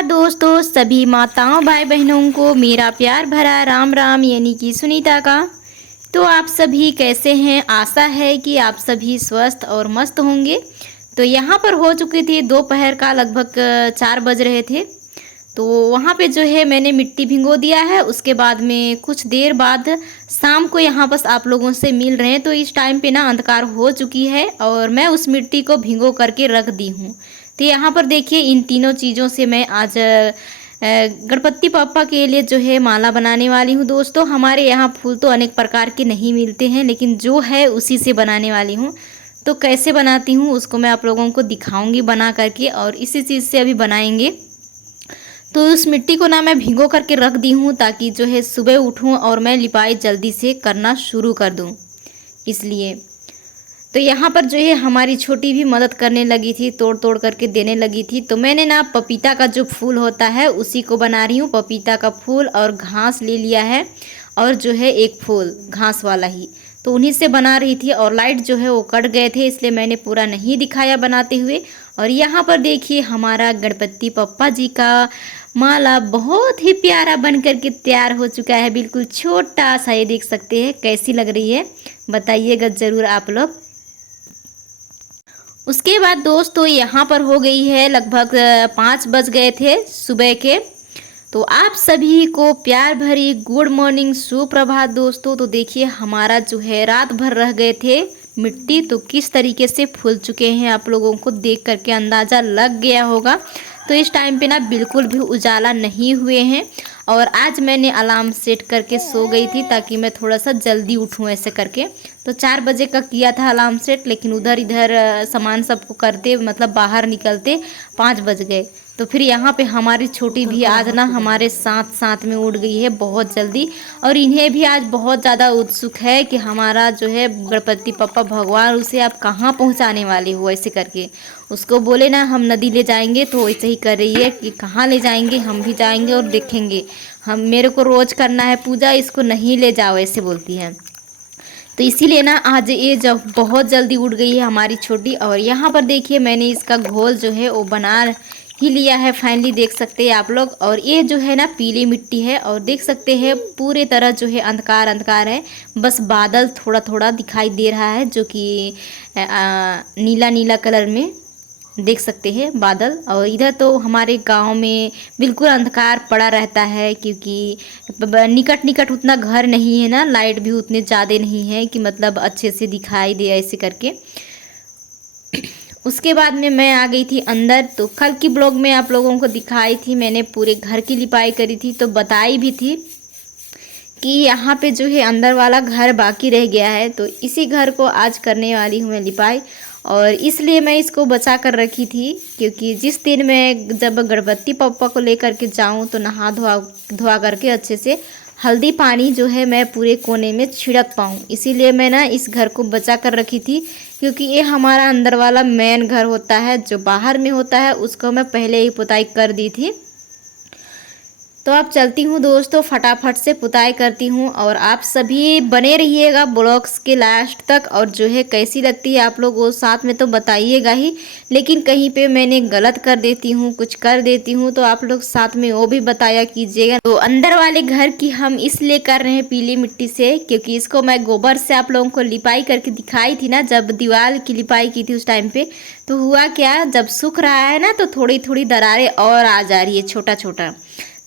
नमस्कार दोस्तों, सभी माताओं भाई बहनों को मेरा प्यार भरा राम राम, यानी कि सुनीता का। तो आप सभी कैसे हैं? आशा है कि आप सभी स्वस्थ और मस्त होंगे। तो यहाँ पर हो चुके थे दोपहर का लगभग 4 बज रहे थे। तो वहाँ पे जो है मैंने मिट्टी भिगो दिया है। उसके बाद में कुछ देर बाद शाम को यहाँ बस आप लोगों से मिल रहे हैं। तो इस टाइम पे ना अंधकार हो चुकी है और मैं उस मिट्टी को भिगो करके रख दी हूँ। तो यहाँ पर देखिए, इन तीनों चीज़ों से मैं आज गणपति पापा के लिए जो है माला बनाने वाली हूँ। दोस्तों, हमारे यहाँ फूल तो अनेक प्रकार के नहीं मिलते हैं, लेकिन जो है उसी से बनाने वाली हूँ। तो कैसे बनाती हूँ उसको मैं आप लोगों को दिखाऊंगी बना करके, और इसी चीज़ से अभी बनाएंगे। तो उस मिट्टी को ना मैं भिगो करके रख दी हूँ, ताकि जो है सुबह उठूँ और मैं लिपाई जल्दी से करना शुरू कर दूँ, इसलिए। तो यहाँ पर जो है हमारी छोटी भी मदद करने लगी थी, तोड़ तोड़ करके देने लगी थी। तो मैंने ना पपीता का जो फूल होता है उसी को बना रही हूँ। पपीता का फूल और घास ले लिया है, और जो है एक फूल घास वाला ही, तो उन्हीं से बना रही थी। और लाइट जो है वो कट गए थे, इसलिए मैंने पूरा नहीं दिखाया बनाते हुए। और यहाँ पर देखिए हमारा गणपति पप्पा जी का माला बहुत ही प्यारा बन करके तैयार हो चुका है। बिल्कुल छोटा सा, ये देख सकते हैं। कैसी लग रही है बताइएगा ज़रूर आप लोग। उसके बाद दोस्तों यहाँ पर हो गई है लगभग 5 बज गए थे सुबह के। तो आप सभी को प्यार भरी गुड मॉर्निंग, सुप्रभात दोस्तों। तो देखिए हमारा जो है रात भर रह गए थे मिट्टी, तो किस तरीके से फूल चुके हैं आप लोगों को देख करके अंदाज़ा लग गया होगा। तो इस टाइम पे ना बिल्कुल भी उजाला नहीं हुए हैं। और आज मैंने अलार्म सेट करके सो गई थी, ताकि मैं थोड़ा सा जल्दी उठूँ ऐसे करके। तो 4 बजे का किया था अलार्म सेट, लेकिन उधर इधर सामान सबको करते मतलब बाहर निकलते 5 बज गए। तो फिर यहाँ पे हमारी छोटी भी आज ना हमारे साथ साथ में उड़ गई है बहुत जल्दी। और इन्हें भी आज बहुत ज़्यादा उत्सुक है कि हमारा जो है गणपति पप्पा भगवान, उसे आप कहाँ पहुँचाने वाले हो ऐसे करके। उसको बोले ना हम नदी ले जाएंगे, तो वैसे ही कर रही है कि कहाँ ले जाएंगे, हम भी जाएंगे और देखेंगे। हम मेरे को रोज़ करना है पूजा, इसको नहीं ले जाओ ऐसे बोलती है। तो इसीलिए ना आज ये जब बहुत जल्दी उठ गई है हमारी छोटी। और यहाँ पर देखिए मैंने इसका घोल जो है वो बना ही लिया है फाइनली, देख सकते हैं आप लोग। और ये जो है ना पीली मिट्टी है, और देख सकते हैं पूरे तरह जो है अंधकार अंधकार है। बस बादल थोड़ा थोड़ा दिखाई दे रहा है, जो कि नीला नीला कलर में देख सकते हैं बादल। और इधर तो हमारे गांव में बिल्कुल अंधकार पड़ा रहता है, क्योंकि निकट निकट उतना घर नहीं है ना, लाइट भी उतने ज़्यादा नहीं है कि मतलब अच्छे से दिखाई दे ऐसे करके। उसके बाद में मैं आ गई थी अंदर। तो कल की ब्लॉग में आप लोगों को दिखाई थी, मैंने पूरे घर की लिपाई करी थी। तो बताई भी थी कि यहाँ पे जो है अंदर वाला घर बाकी रह गया है, तो इसी घर को आज करने वाली हूँ मैं लिपाई। और इसलिए मैं इसको बचा कर रखी थी, क्योंकि जिस दिन मैं जब गणपति पप्पा को लेकर के जाऊँ तो नहा धोआ करके अच्छे से हल्दी पानी जो है मैं पूरे कोने में छिड़क पाऊँ। इसीलिए मैं ना इस घर को बचा कर रखी थी, क्योंकि ये हमारा अंदर वाला मेन घर होता है। जो बाहर में होता है उसको मैं पहले ही पुताई कर दी थी। तो अब चलती हूँ दोस्तों, फटाफट से पुताई करती हूँ। और आप सभी बने रहिएगा ब्लॉग्स के लास्ट तक। और जो है कैसी लगती है आप लोग वो साथ में तो बताइएगा ही, लेकिन कहीं पे मैंने गलत कर देती हूँ, कुछ कर देती हूँ, तो आप लोग साथ में वो भी बताया कीजिएगा। तो अंदर वाले घर की हम इसलिए कर रहे हैं पीली मिट्टी से, क्योंकि इसको मैं गोबर से आप लोगों को लिपाई करके दिखाई थी ना, जब दीवार की लिपाई की थी उस टाइम पे। तो हुआ क्या, जब सूख रहा है ना तो थोड़ी थोड़ी दरारें और आ जा रही है छोटा छोटा।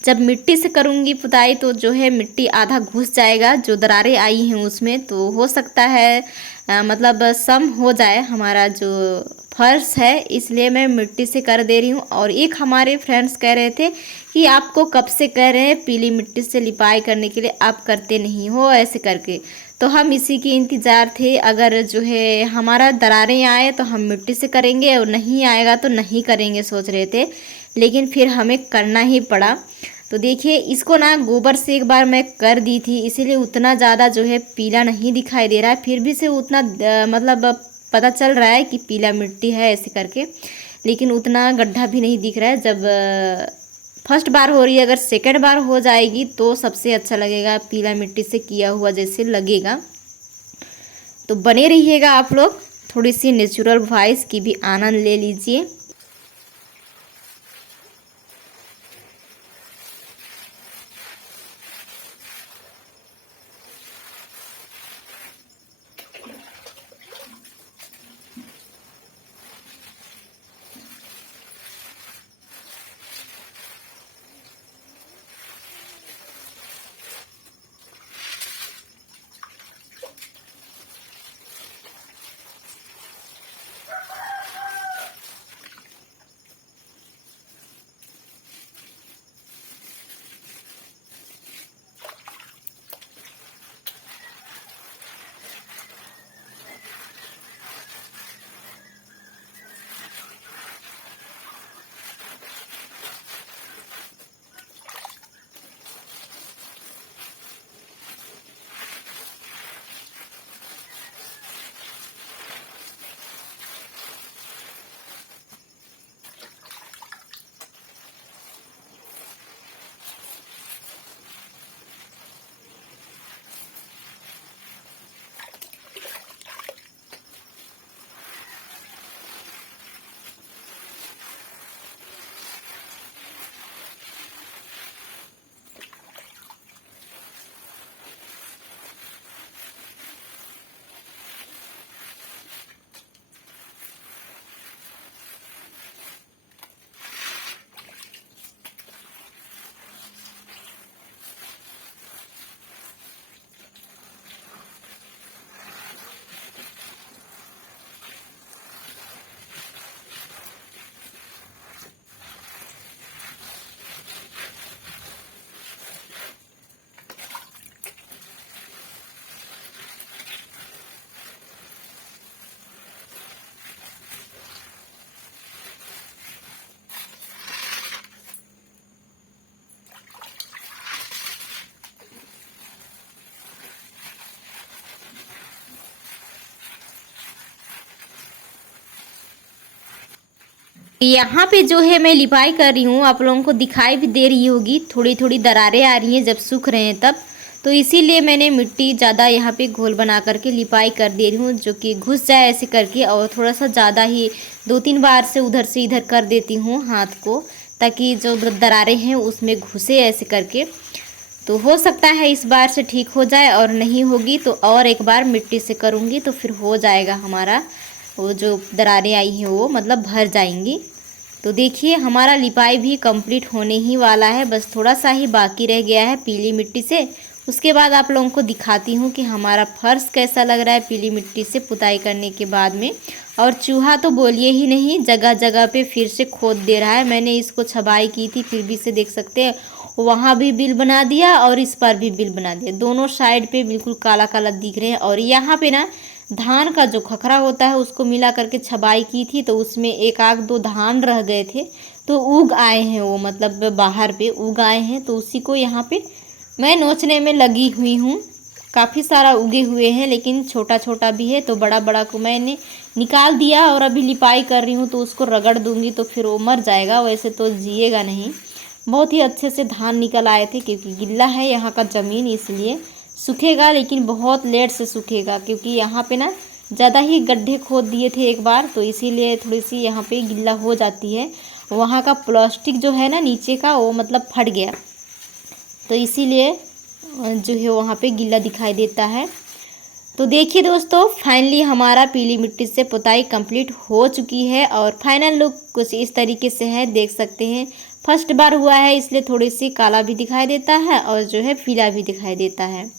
जब मिट्टी से करूँगी पुताई तो जो है मिट्टी आधा घुस जाएगा, जो दरारें आई हैं उसमें। तो हो सकता है मतलब सम हो जाए हमारा जो फर्श है, इसलिए मैं मिट्टी से कर दे रही हूँ। और एक हमारे फ्रेंड्स कह रहे थे कि आपको कब से कह रहे हैं पीली मिट्टी से लिपाई करने के लिए, आप करते नहीं हो ऐसे करके। तो हम इसी की इंतज़ार थे, अगर जो है हमारा दरारें आए तो हम मिट्टी से करेंगे, और नहीं आएगा तो नहीं करेंगे सोच रहे थे, लेकिन फिर हमें करना ही पड़ा। तो देखिए इसको ना गोबर से एक बार मैं कर दी थी, इसीलिए उतना ज़्यादा जो है पीला नहीं दिखाई दे रहा है। फिर भी से उतना मतलब पता चल रहा है कि पीला मिट्टी है ऐसे करके, लेकिन उतना गड्ढा भी नहीं दिख रहा है। जब फर्स्ट बार हो रही है, अगर सेकंड बार हो जाएगी तो सबसे अच्छा लगेगा, पीला मिट्टी से किया हुआ जैसे लगेगा। तो बने रहिएगा आप लोग, थोड़ी सी नेचुरल वॉइस की भी आनंद ले लीजिए। यहाँ पे जो है मैं लिपाई कर रही हूँ, आप लोगों को दिखाई भी दे रही होगी, थोड़ी थोड़ी दरारें आ रही हैं जब सूख रहे हैं तब। तो इसीलिए मैंने मिट्टी ज़्यादा यहाँ पे घोल बना करके लिपाई कर दे रही हूँ, जो कि घुस जाए ऐसे करके। और थोड़ा सा ज़्यादा ही 2-3 बार से इधर कर देती हूँ हाथ को, ताकि जो दरारें हैं उसमें घुसे ऐसे करके। तो हो सकता है इस बार से ठीक हो जाए, और नहीं होगी तो और एक बार मिट्टी से करूँगी तो फिर हो जाएगा हमारा। वो जो दरारें आई हैं वो मतलब भर जाएंगी। तो देखिए हमारा लिपाई भी कंप्लीट होने ही वाला है, बस थोड़ा सा ही बाकी रह गया है पीली मिट्टी से। उसके बाद आप लोगों को दिखाती हूँ कि हमारा फर्श कैसा लग रहा है पीली मिट्टी से पुताई करने के बाद में। और चूहा तो बोलिए ही नहीं, जगह जगह पे फिर से खोद दे रहा है। मैंने इसको छबाई की थी, फिर भी से देख सकते हैं वहाँ भी बिल बना दिया और इस पर भी बिल बना दिया। दोनों साइड पे बिल्कुल काला काला दिख रहे हैं। और यहाँ पे ना धान का जो खखरा होता है उसको मिला करके छबाई की थी, तो उसमें 1-2 धान रह गए थे, तो उग आए हैं वो, मतलब बाहर पे उग आए हैं। तो उसी को यहाँ पे मैं नोचने में लगी हुई हूँ। काफ़ी सारा उगे हुए हैं, लेकिन छोटा छोटा भी है, तो बड़ा बड़ा को मैंने निकाल दिया और अभी लिपाई कर रही हूँ। तो उसको रगड़ दूँगी तो फिर वो मर जाएगा, वैसे तो जिएगा नहीं। बहुत ही अच्छे से धान निकल आए थे, क्योंकि गिल्ला है यहाँ का ज़मीन, इसलिए सूखेगा, लेकिन बहुत लेट से सूखेगा, क्योंकि यहाँ पे ना ज़्यादा ही गड्ढे खोद दिए थे एक बार, तो इसीलिए थोड़ी सी यहाँ पे गिल्ला हो जाती है। वहाँ का प्लास्टिक जो है ना नीचे का, वो मतलब फट गया, तो इसीलिए जो है वहाँ पे गिल्ला दिखाई देता है। तो देखिए दोस्तों, फाइनली हमारा पीली मिट्टी से पुताई कंप्लीट हो चुकी है, और फाइनल लुक कुछ इस तरीके से है, देख सकते हैं। फर्स्ट बार हुआ है इसलिए थोड़ी सी काला भी दिखाई देता है और जो है पीला भी दिखाई देता है।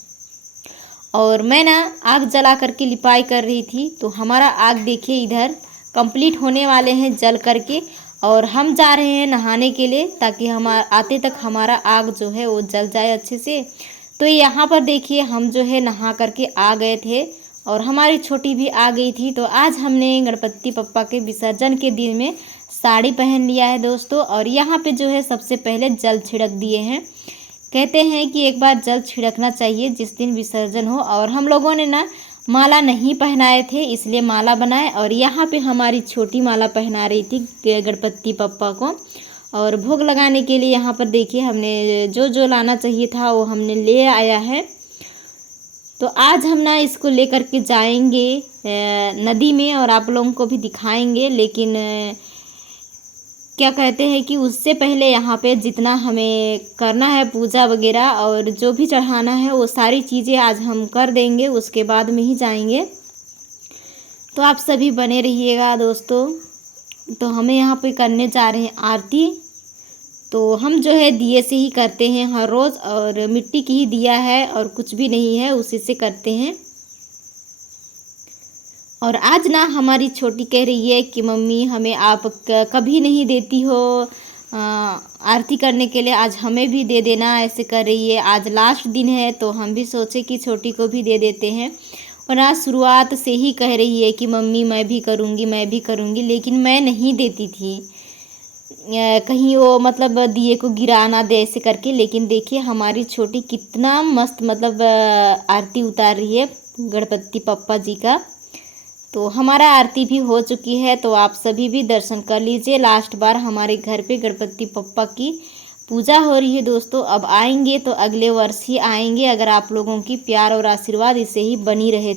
और मैं ना आग जला करके लिपाई कर रही थी, तो हमारा आग देखिए इधर कंप्लीट होने वाले हैं जल करके, और हम जा रहे हैं नहाने के लिए, ताकि हम आते तक हमारा आग जो है वो जल जाए अच्छे से। तो यहाँ पर देखिए हम जो है नहा करके आ गए थे, और हमारी छोटी भी आ गई थी। तो आज हमने गणपति पप्पा के विसर्जन के दिन में साड़ी पहन लिया है दोस्तों, और यहाँ पे जो है सबसे पहले जल छिड़क दिए हैं। कहते हैं कि एक बार जल छिड़कना चाहिए जिस दिन विसर्जन हो, और हम लोगों ने ना माला नहीं पहनाए थे, इसलिए माला बनाए। और यहाँ पे हमारी छोटी माला पहना रही थी गणपति पप्पा को। और भोग लगाने के लिए यहाँ पर देखिए हमने जो जो लाना चाहिए था वो हमने ले आया है। तो आज हम ना इसको लेकर के जाएंगे नदी में, और आप लोगों को भी दिखाएंगे। लेकिन क्या कहते हैं कि उससे पहले यहाँ पे जितना हमें करना है पूजा वगैरह और जो भी चढ़ाना है वो सारी चीज़ें आज हम कर देंगे, उसके बाद में ही जाएंगे। तो आप सभी बने रहिएगा दोस्तों। तो हमें यहाँ पे करने जा रहे हैं आरती। तो हम जो है दिए से ही करते हैं हर रोज़, और मिट्टी की ही दिया है और कुछ भी नहीं है, उसी से करते हैं। और आज ना हमारी छोटी कह रही है कि मम्मी हमें आप कभी नहीं देती हो आरती करने के लिए, आज हमें भी दे देना, ऐसे कर रही है। आज लास्ट दिन है तो हम भी सोचे कि छोटी को भी दे देते हैं। और आज शुरुआत से ही कह रही है कि मम्मी मैं भी करूँगी मैं भी करूँगी, लेकिन मैं नहीं देती थी, कहीं वो मतलब दिए को गिरा ना दे ऐसे करके। लेकिन देखिए हमारी छोटी कितना मस्त मतलब आरती उतार रही है गणपति पप्पा जी का। तो हमारा आरती भी हो चुकी है, तो आप सभी भी दर्शन कर लीजिए। लास्ट बार हमारे घर पे गणपति पप्पा की पूजा हो रही है दोस्तों। अब आएंगे तो अगले वर्ष ही आएंगे, अगर आप लोगों की प्यार और आशीर्वाद इसे ही बनी रहे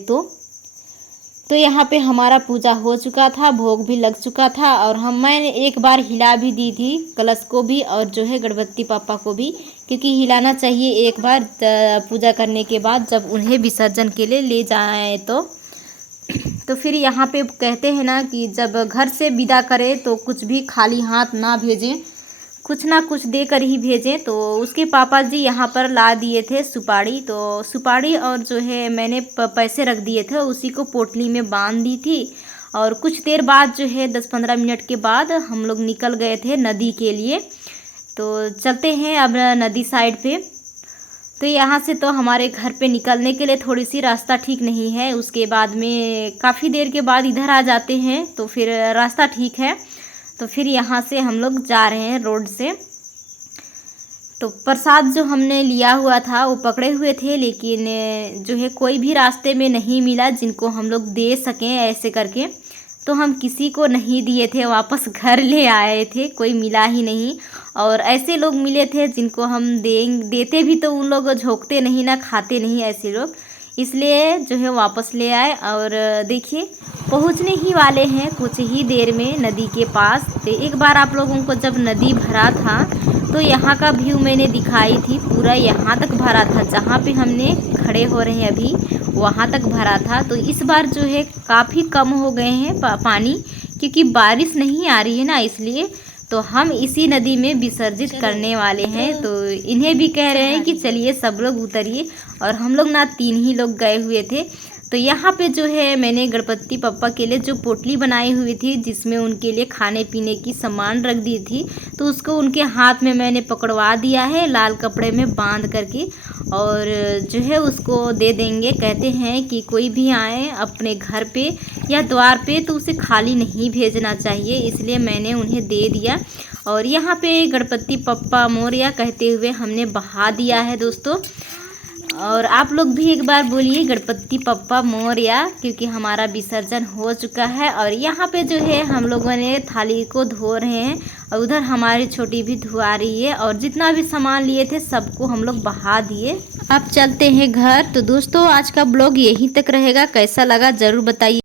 तो यहाँ पे हमारा पूजा हो चुका था, भोग भी लग चुका था, और मैंने एक बार हिला भी दी थी कलश को भी और जो है गणपति पापा को भी, क्योंकि हिलाना चाहिए एक बार पूजा करने के बाद जब उन्हें विसर्जन के लिए ले जाएं। तो फिर यहाँ पे कहते हैं ना कि जब घर से विदा करें तो कुछ भी खाली हाथ ना भेजें, कुछ ना कुछ देकर ही भेजें। तो उसके पापा जी यहाँ पर ला दिए थे सुपारी, तो सुपारी और जो है मैंने पैसे रख दिए थे, उसी को पोटली में बांध दी थी। और कुछ देर बाद जो है 10-15 मिनट के बाद हम लोग निकल गए थे नदी के लिए। तो चलते हैं अब नदी साइड पे। तो यहाँ से तो हमारे घर पे निकलने के लिए थोड़ी सी रास्ता ठीक नहीं है, उसके बाद में काफ़ी देर के बाद इधर आ जाते हैं तो फिर रास्ता ठीक है। तो फिर यहाँ से हम लोग जा रहे हैं रोड से। तो प्रसाद जो हमने लिया हुआ था वो पकड़े हुए थे, लेकिन जो है कोई भी रास्ते में नहीं मिला जिनको हम लोग दे सकें ऐसे करके। तो हम किसी को नहीं दिए थे, वापस घर ले आए थे, कोई मिला ही नहीं। और ऐसे लोग मिले थे जिनको हम देते भी तो उन लोग झोंकते नहीं ना, खाते नहीं ऐसे लोग, इसलिए जो है वापस ले आए। और देखिए पहुंचने ही वाले हैं कुछ ही देर में नदी के पास। तो एक बार आप लोगों को जब नदी भरा था तो यहाँ का व्यू मैंने दिखाई थी, पूरा यहाँ तक भरा था, जहाँ पे हमने खड़े हो रहे हैं अभी वहाँ तक भरा था। तो इस बार जो है काफ़ी कम हो गए हैं पानी, क्योंकि बारिश नहीं आ रही है ना, इसलिए तो हम इसी नदी में विसर्जित करने वाले हैं। तो इन्हें भी कह रहे हैं कि चलिए सब लोग उतरिए, और हम लोग ना 3 ही लोग गए हुए थे। तो यहाँ पे जो है मैंने गणपति पप्पा के लिए जो पोटली बनाई हुई थी, जिसमें उनके लिए खाने पीने की सामान रख दी थी, तो उसको उनके हाथ में मैंने पकड़वा दिया है लाल कपड़े में बांध करके, और जो है उसको दे देंगे। कहते हैं कि कोई भी आए अपने घर पे या द्वार पे तो उसे खाली नहीं भेजना चाहिए, इसलिए मैंने उन्हें दे दिया। और यहाँ पे गणपति पप्पा मोरया कहते हुए हमने बहा दिया है दोस्तों। और आप लोग भी एक बार बोलिए गणपति पप्पा मोरया, क्योंकि हमारा विसर्जन हो चुका है। और यहाँ पे जो है हम लोगों ने थाली को धो रहे हैं, और उधर हमारी छोटी भी धुआ रही है, और जितना भी सामान लिए थे सबको हम लोग बहा दिए। अब चलते हैं घर। तो दोस्तों आज का ब्लॉग यहीं तक रहेगा, कैसा लगा ज़रूर बताइए।